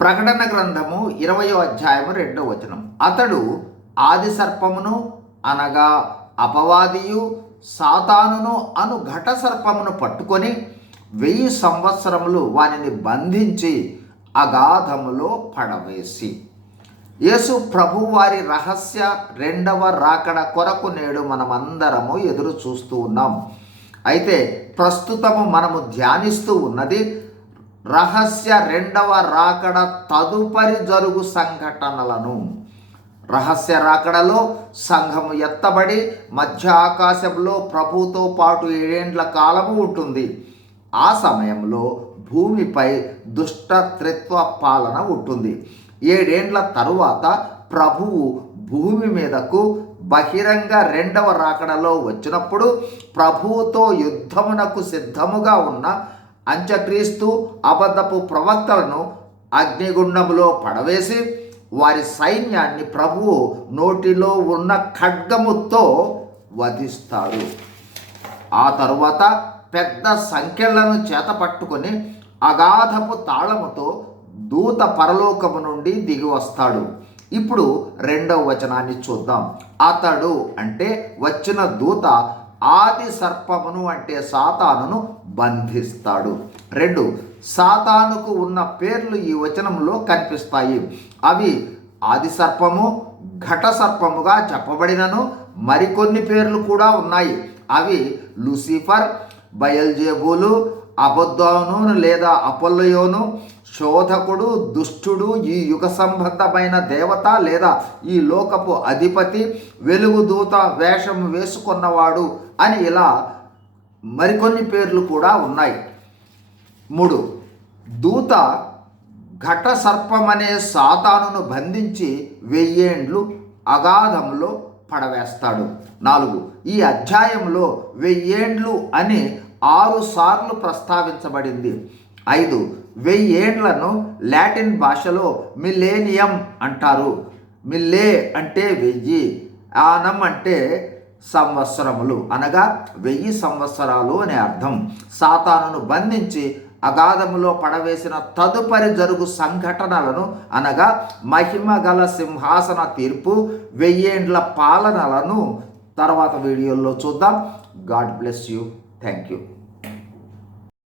ప్రకటన గ్రంథము ఇరవయో అధ్యాయము రెండో వచనం. అతడు ఆది సర్పమును అనగా అపవాదియు సాతానును అను ఘట సర్పమును పట్టుకొని వెయ్యి సంవత్సరములు వానిని బంధించి అగాధములో పడవేసి. యేసు ప్రభు వారి రహస్య రెండవ రాకడ కొరకు నేడు మనమందరము ఎదురు చూస్తూ ఉన్నాం. అయితే ప్రస్తుతము మనము ధ్యానిస్తూ ఉన్నది రహస్య రెండవ రాకడ తదుపరి జరుగు సంఘటనలను. రహస్య రాకడలో సంఘము ఎత్తబడి మధ్య ఆకాశంలో ప్రభుతో పాటు ఏడేండ్ల కాలము ఉంటుంది. ఆ సమయంలో భూమిపై దుష్టత్రిత్వ పాలన ఉంటుంది. ఏడేండ్ల తరువాత ప్రభువు భూమి మీదకు బహిరంగ రెండవ రాకడలో వచ్చినప్పుడు ప్రభువుతో యుద్ధమునకు సిద్ధముగా ఉన్న అంత్యక్రీస్తు అబద్ధపు ప్రవక్తలను అగ్నిగుండములో పడవేసి వారి సైన్యాన్ని ప్రభువు నోటిలో ఉన్న ఖడ్గముతో వధిస్తాడు. ఆ తరువాత పెద్ద సంఖ్యలను చేత పట్టుకొని అగాధపు తాళముతో దూత పరలోకము నుండి దిగి వస్తాడు. ఇప్పుడు రెండవ వచనాన్ని చూద్దాం. అతడు అంటే వచ్చిన దూత ఆది సర్పమును అంటే సాతానును బంధిస్తాడు. రెండు సాతానుకు ఉన్న పేర్లు ఈ వచనంలో కనిపిస్తాయి. అవి ఆది సర్పము ఘట సర్పముగా చెప్పబడినను మరికొన్ని పేర్లు కూడా ఉన్నాయి. అవి లూసిఫర్ బయల్జేబులు అబద్ధోను లేదా అపల్లయోను శోధకుడు దుష్టుడు ఈ యుగ సంబంధమైన దేవత లేదా ఈ లోకపు అధిపతి వెలుగు దూత వేషం వేసుకున్నవాడు అని ఇలా మరికొన్ని పేర్లు కూడా ఉన్నాయి. మూడు. దూత ఘట సర్పమనే సాతానును బంధించి వెయ్యేండ్లు అగాధంలో పడవేస్తాడు. నాలుగు. ఈ అధ్యాయంలో వెయ్యేండ్లు అని ఆరు సార్లు ప్రస్తావించబడింది. ఐదు వెయ్యేండ్లను లాటిన్ భాషలో మిలేనియం అంటారు. మిల్లే అంటే వెయ్యి ఆనం అంటే సంవత్సరములు అనగా వెయ్యి సంవత్సరాలు అనే అర్థం. సాతానును బంధించి అగాధములో పడవేసిన తదుపరి జరుగు సంఘటనలను అనగా మహిమ గల సింహాసన తీర్పు వెయ్యేండ్ల పాలనలను తర్వాత వీడియోల్లో చూద్దాం. God bless you. Thank you